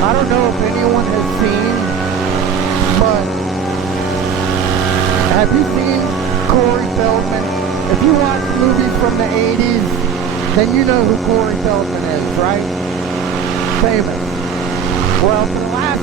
I don't know if anyone has seen, but have you seen Corey Feldman? If you watch movies from the 80s, then you know who Corey Feldman is, right? Famous. Well, for the last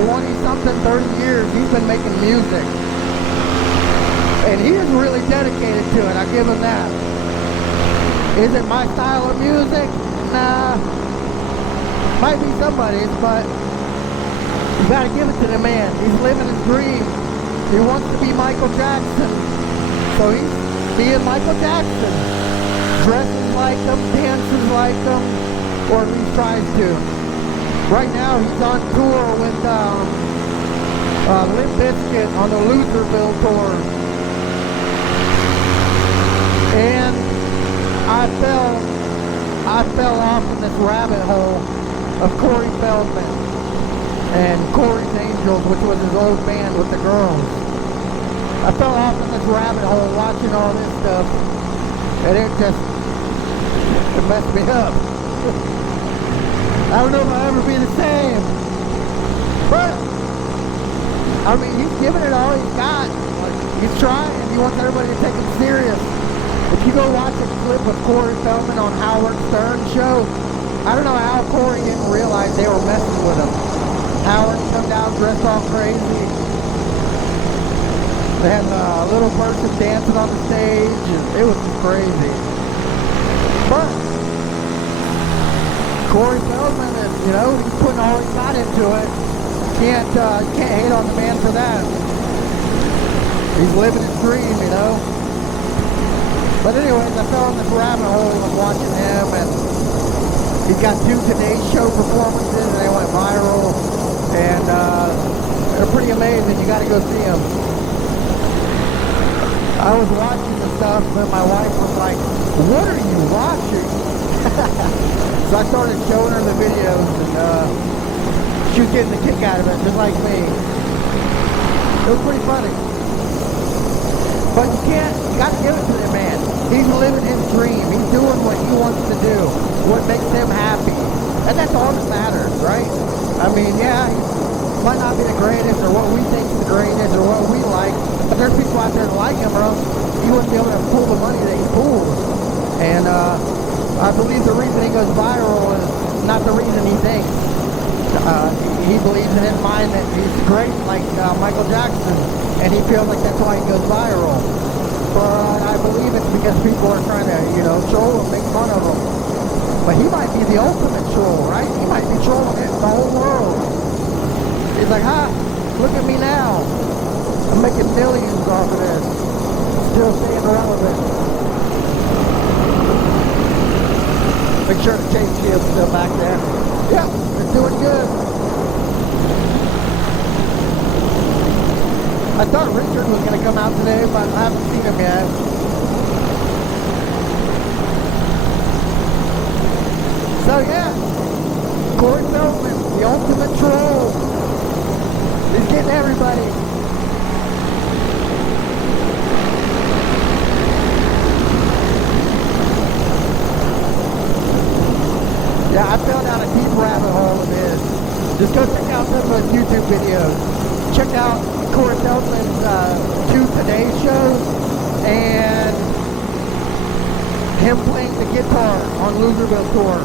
20-something, 30 years, he's been making music. And he is really dedicated to it, I give him that. Is it my style of music? Nah. Might be somebody's, but you gotta give it to the man. He's living his dream. He wants to be Michael Jackson. So he's being Michael Jackson. Dresses like him, dances like him, or at least tries to. Right now he's on tour with Limp Bizkit on the Loserville tour. And I fell off in this rabbit hole of Corey Feldman and Corey's Angels, which was his old band with the girls. I fell off in this rabbit hole watching all this stuff, and it messed me up. I don't know if I'll ever be the same, but I mean, he's giving it all he's got. He's trying. He wants everybody to take him serious. If you go watch a clip of Corey Feldman on Howard Stern's show, I don't know how Corey didn't realize they were messing with him. Howard come down dressed all crazy. They had a little person dancing on the stage, and it was just crazy. But Corey Feldman is, you know, he's putting all he's got into it. Can't hate on the man for that. He's living his dream, you know. But anyways, I fell in this rabbit hole of watching him, and he's got 2 Today Show performances, and they went viral, and they're pretty amazing. You got to go see them. I was watching the stuff, and my wife was like, "What are you watching?" So I started showing her the videos, and she was getting a kick out of it, just like me. It was pretty funny. But you gotta give it to the man. He's living his dream. He's doing what he wants to do, what makes him happy. And that's all that matters, right? I mean, yeah, he might not be the greatest or what we think is the greatest or what we like, but there's people out there that like him, or else he wouldn't be able to pull the money that he pulls. And I believe the reason he goes viral is not the reason he thinks. He believes in his mind that he's great, like Michael Jackson, and he feels like that's why he goes viral. But I believe it's because people are trying to, you know, troll him, make fun of him. But he might be the ultimate troll, right? He might be trolling the whole world. He's like, look at me now. I'm making millions off of this. Still staying relevant. Make sure the chain shield's still back there. Yeah, it's doing good. I thought Richard was going to come out today, but I haven't seen him yet. So yeah, Corey Feldman, the ultimate troll. He's getting everybody. Yeah, I fell down a deep rabbit hole of his. Just go check out some of those YouTube videos. Check out Corey Feldman's 2 Today shows and him playing the guitar on Loserville tour.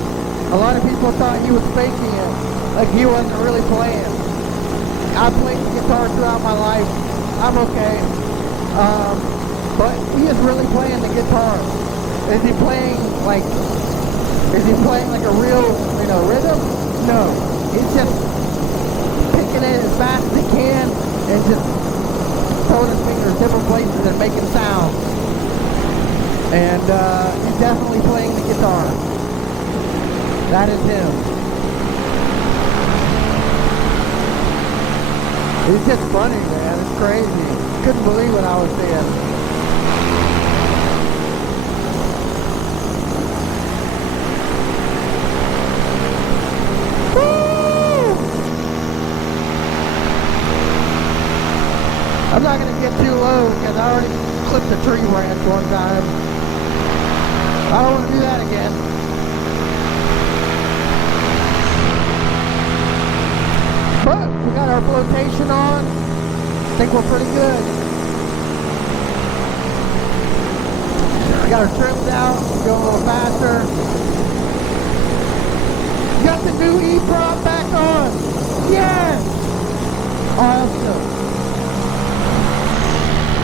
A lot of people thought he was faking it, like he wasn't really playing. I played the guitar throughout my life. I'm okay. But he is really playing the guitar. Is he playing like a real, you know, rhythm? No. He's just picking it as fast as he can and just throwing his fingers different places and making sounds. And he's definitely playing the guitar. That is him. He's just funny, man. It's crazy. Couldn't believe what I was seeing. I'm not going to get too low because I already clipped a tree branch one time. I don't want to do that again. But we got our flotation on. I think we're pretty good. We got our trims out, going a little faster. Got the new eprop back on. Yes! Awesome.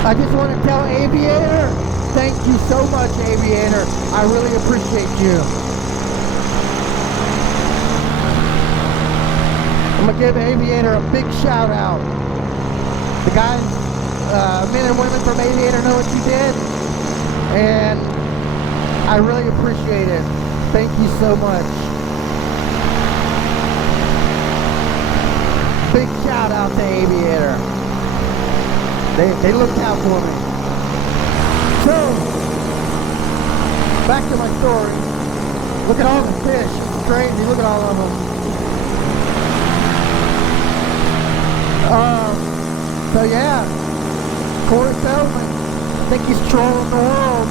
I just want to tell Aviator, thank you so much, Aviator. I really appreciate you. I'm going to give Aviator a big shout out. The guys, men and women from Aviator know what you did. And I really appreciate it. Thank you so much. Big shout out to Aviator. They looked out for me. So, back to my story. Look at all the fish. It's crazy. Look at all of them. So yeah, Corey Feldman. I think he's trolling the world.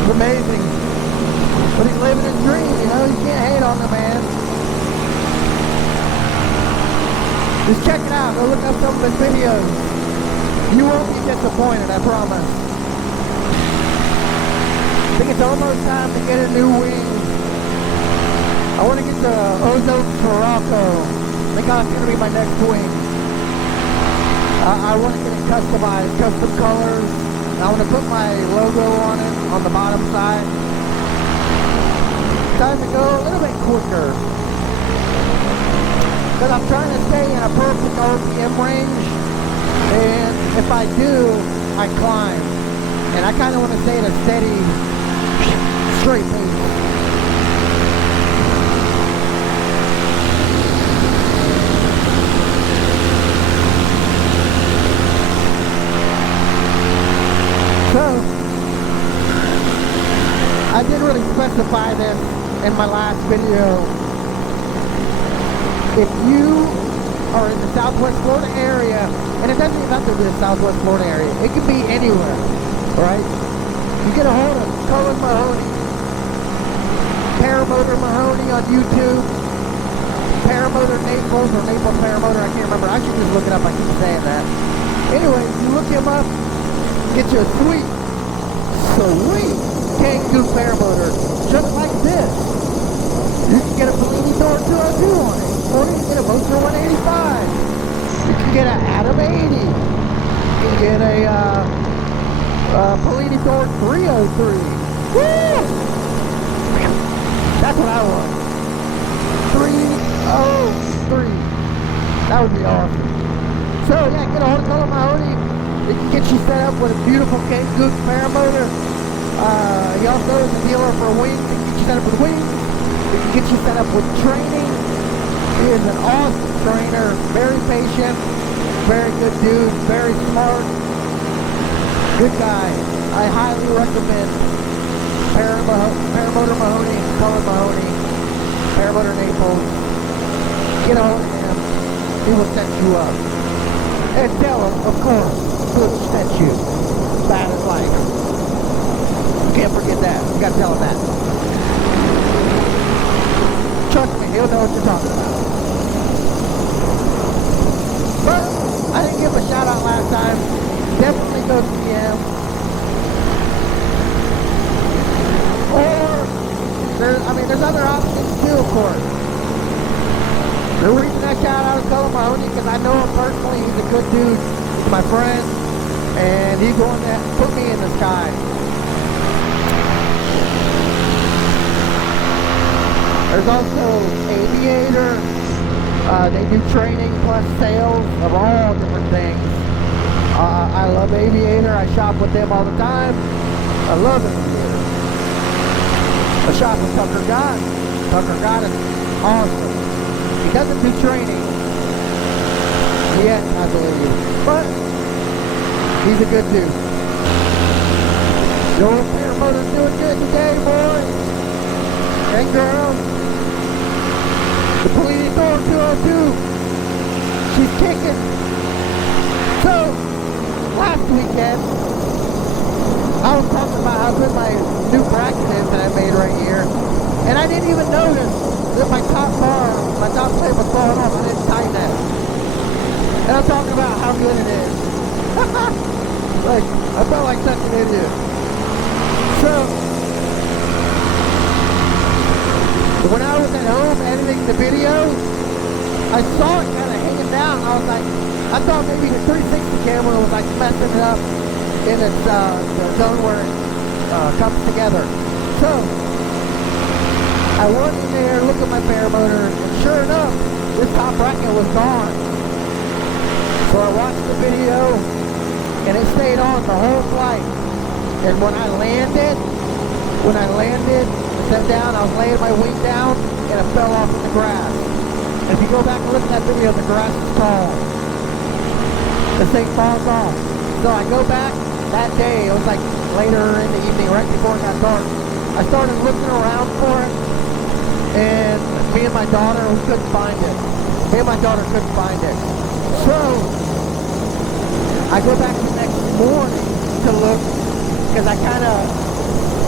It's amazing. But he's living his dream, you know? You can't hate on the man. Just check it out. Go look up some of his videos. You won't be disappointed, I promise. I think it's almost time to get a new wing. I want to get the ozone Morocco. I think that's going to be my next wing. I want to get it customized, custom colors. I want to put my logo on it, on the bottom side. Time to go a little bit quicker. Because I'm trying to stay in a perfect RPM range. And if I do, I climb. And I kind of want to stay at a steady, straight pace. So, I didn't really specify this in my last video. If you are in the Southwest Florida area, and it doesn't even have to be the Southwest Florida area, it could be anywhere, alright? You get a hold of Colin Mahoney, Paramotor Mahoney on YouTube, Paramotor Naples, or Naples Paramotor, I can't remember. I should just look it up, I keep saying that. Anyway, you look him up, get you a sweet kangook paramotor, just like this. You can get a Bellini Door 202 on it, or you can get a Motor 185. You can get an Atom 80. You can get a Bellini Door 303. Woo! That's what I want. 303. That would be awesome. So yeah, get a hold of Colin Mahoney. It can get you set up with a beautiful kangook paramotor. He also is a dealer for wings. He can get you set up with wings. He can get you set up with training. He is an awesome trainer, very patient, very good dude, very smart, good guy. I highly recommend Paramotor Mahoney, Colin Mahoney, Paramotor Naples. Get a hold of him. He will set you up. And tell him, of course, good set you. Bad as life. You can't forget that. You gotta tell him that. Trust me, he'll know what you're talking about. But I didn't give him a shout out last time. Definitely go see him. Or there's other options too, of course. The reason I shout out to Colin Mahoney because I know him personally. He's a good dude. He's my friend. And he's the one that put me in the sky. There's also Aviator. They do training plus sales of all different things. I love Aviator. I shop with them all the time. I love Aviator. I shop with Tucker Gott. Tucker Gott is awesome. He doesn't do training yet, I believe. But he's a good dude. Your paramotor's doing good today, boys and girls. The Bellini Door 202. She's kicking. So, last weekend, I was talking about how good my new bracket is that I made right here. And I didn't even notice that my top bar, my top plate was falling off. I didn't And I'm talking about how good it is. Like, I felt like such an idiot. So, when I was at home editing the video, I saw it kind of hanging down. I was like, I thought maybe the 360 camera was like messing it up in its the zone where it comes together. So, I went in there, looked at my paramotor, and sure enough, this top bracket was gone. So I watched the video, and it stayed on the whole flight. And when I landed, set down, I was laying my wing down, and it fell off in the grass. And if you go back and look at that video, the grass is tall. The thing falls off. So I go back that day, it was like later in the evening, right before it got dark. I started looking around for it, and me and my daughter, we couldn't find it. So, I go back the next morning to look, because I kind of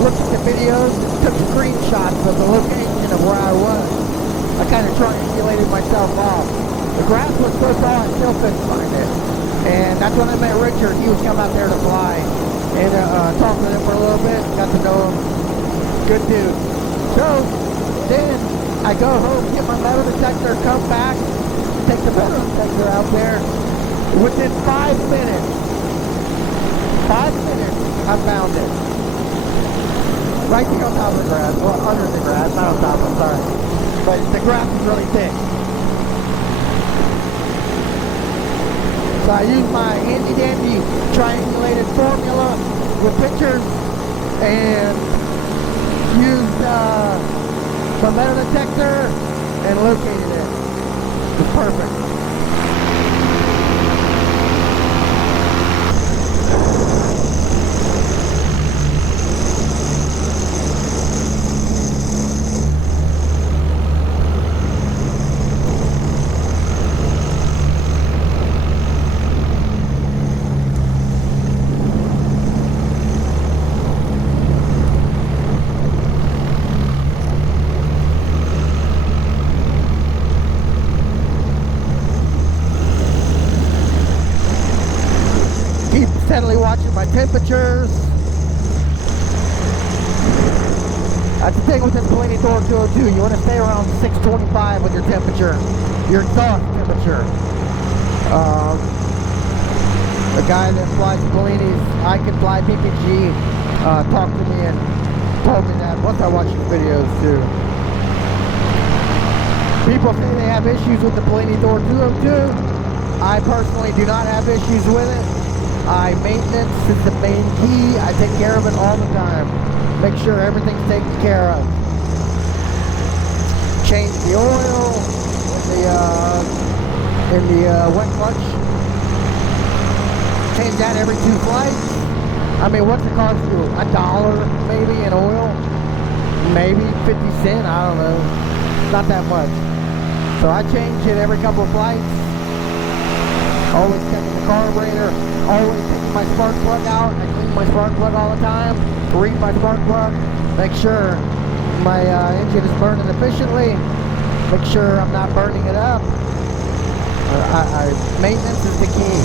looked at the videos and took screenshots of the location of where I was. I kind of triangulated myself off. The grass was so tall, I still couldn't find it. And that's when I met Richard. He would come out there to fly and talk with him for a little bit. Got to know him. Good dude. So, then I go home, get my metal detector, come back, take the metal detector out there. Within 5 minutes, I found it. Right there on top of the grass, well, under the grass, not on top, I'm sorry. But the grass is really thick. So I used my handy dandy triangulated formula with pictures and used my metal detector and located it. It's perfect. Steadily watching my temperatures. That's the thing with this Bellini Thor 202. You want to stay around 625 with your temperature, your exhaust temperature. The guy that flies Bellinis, I can fly PPG, talked to me and told me that once I watched his videos too. People say they have issues with the Bellini Thor 202. I personally do not have issues with it. Maintenance is the main key. I take care of it all the time. Make sure everything's taken care of. Change the oil in the wet clutch. Change that every 2 flights. I mean, what's it cost you? $1 maybe in oil? Maybe 50 cents, I don't know. Not that much. So I change it every couple of flights. Always checking the carburetor. Always taking my spark plug out. I clean my spark plug all the time. Read my spark plug. Make sure my engine is burning efficiently. Make sure I'm not burning it up. Maintenance is the key.